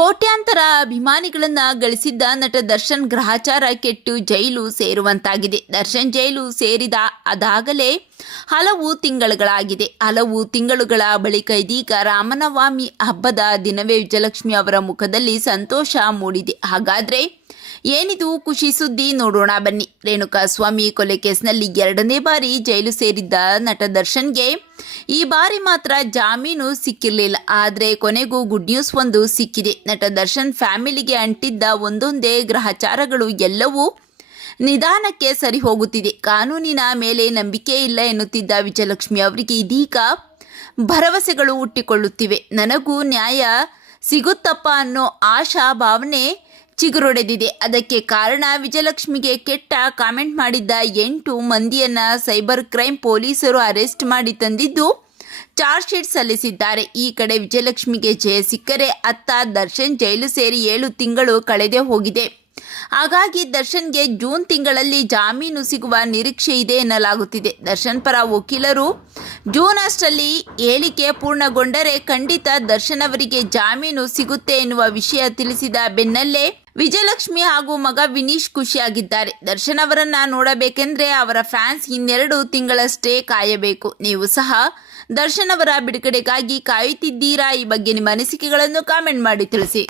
ಕೋಟ್ಯಾಂತರ ಅಭಿಮಾನಿಗಳನ್ನ ಗಳಿಸಿದ್ದ ನಟ ದರ್ಶನ್ ಗ್ರಹಚಾರ ಕೆಟ್ಟು ಜೈಲು ಸೇರುವಂತಾಗಿದೆ. ದರ್ಶನ್ ಜೈಲು ಸೇರಿದ ಅದಾಗಲೇ ಹಲವು ತಿಂಗಳುಗಳ ಬಳಿಕ ಇದೀಗ ರಾಮನವಮಿ ಹಬ್ಬದ ದಿನವೇ ವಿಜಯಲಕ್ಷ್ಮಿ ಅವರ ಮುಖದಲ್ಲಿ ಸಂತೋಷ ಮೂಡಿದೆ. ಹಾಗಾದ್ರೆ ಏನಿದು ಖುಷಿ ಸುದ್ದಿ ನೋಡೋಣ ಬನ್ನಿ. ರೇಣುಕಾಸ್ವಾಮಿ ಕೊಲೆ ಕೇಸ್ನಲ್ಲಿ 2ನೇ ಬಾರಿ ಜೈಲು ಸೇರಿದ್ದ ನಟ ದರ್ಶನ್ಗೆ ಈ ಬಾರಿ ಮಾತ್ರ ಜಾಮೀನು ಸಿಕ್ಕಿರಲಿಲ್ಲ. ಆದರೆ ಕೊನೆಗೂ ಗುಡ್ ನ್ಯೂಸ್ ಒಂದು ಸಿಕ್ಕಿದೆ. ನಟ ದರ್ಶನ್ ಫ್ಯಾಮಿಲಿಗೆ ಅಂಟಿದ್ದ ಒಂದೊಂದೇ ಗ್ರಹಚಾರಗಳು ಎಲ್ಲವೂ ನಿಧಾನಕ್ಕೆ ಸರಿ ಹೋಗುತ್ತಿದೆ. ಕಾನೂನಿನ ಮೇಲೆ ನಂಬಿಕೆ ಇಲ್ಲ ಎನ್ನುತ್ತಿದ್ದ ವಿಜಯಲಕ್ಷ್ಮಿ ಅವರಿಗೆ ಇದೀಗ ಭರವಸೆಗಳು ಹುಟ್ಟಿಕೊಳ್ಳುತ್ತಿವೆ. ನನಗೂ ನ್ಯಾಯ ಸಿಗುತ್ತಪ್ಪ ಅನ್ನೋ ಆಶಾ ಭಾವನೆ ಚಿಗುರೊಡೆದಿದೆ. ಅದಕ್ಕೆ ಕಾರಣ ವಿಜಯಲಕ್ಷ್ಮಿಗೆ ಕೆಟ್ಟ ಕಾಮೆಂಟ್ ಮಾಡಿದ್ದ 8 ಮಂದಿಯನ್ನ ಸೈಬರ್ ಕ್ರೈಮ್ ಪೊಲೀಸರು ಅರೆಸ್ಟ್ ಮಾಡಿ ತಂದಿದ್ದು ಚಾರ್ಜ್ ಶೀಟ್ ಸಲ್ಲಿಸಿದ್ದಾರೆ. ಈ ಕಡೆ ವಿಜಯಲಕ್ಷ್ಮಿಗೆ ಜಯ ಸಿಕ್ಕರೆ ಅತ್ತ ದರ್ಶನ್ ಜೈಲು ಸೇರಿ 7 ತಿಂಗಳು ಕಳೆದೇ ಹೋಗಿದೆ. ಹಾಗಾಗಿ ದರ್ಶನ್ಗೆ ಜೂನ್ ತಿಂಗಳಲ್ಲಿ ಜಾಮೀನು ಸಿಗುವ ನಿರೀಕ್ಷೆ ಇದೆ ಎನ್ನಲಾಗುತ್ತಿದೆ. ದರ್ಶನ್ ಪರ ವಕೀಲರು ಜೂನ್ ಅಷ್ಟರಲ್ಲಿ ಹೇಳಿಕೆ ಪೂರ್ಣಗೊಂಡರೆ ಖಂಡಿತ ದರ್ಶನ್ ಅವರಿಗೆ ಜಾಮೀನು ಸಿಗುತ್ತೆ ಎನ್ನುವ ವಿಷಯ ತಿಳಿಸಿದ ಬೆನ್ನಲ್ಲೇ ವಿಜಯಲಕ್ಷ್ಮಿ ಹಾಗೂ ಮಗ ವಿನೀಶ್ ಖುಷಿಯಾಗಿದ್ದಾರೆ. ದರ್ಶನ್ ಅವರನ್ನ ನೋಡಬೇಕೆಂದ್ರೆ ಅವರ ಫ್ಯಾನ್ಸ್ 2 ತಿಂಗಳಷ್ಟೇ ಕಾಯಬೇಕು. ನೀವು ಸಹ ದರ್ಶನ್ ಅವರ ಬಿಡುಗಡೆಗಾಗಿ ಕಾಯುತ್ತಿದ್ದೀರಾ? ಈ ಬಗ್ಗೆ ನಿಮ್ಮ ಅನಿಸಿಕೆಗಳನ್ನು ಕಾಮೆಂಟ್ ಮಾಡಿ ತಿಳಿಸಿ.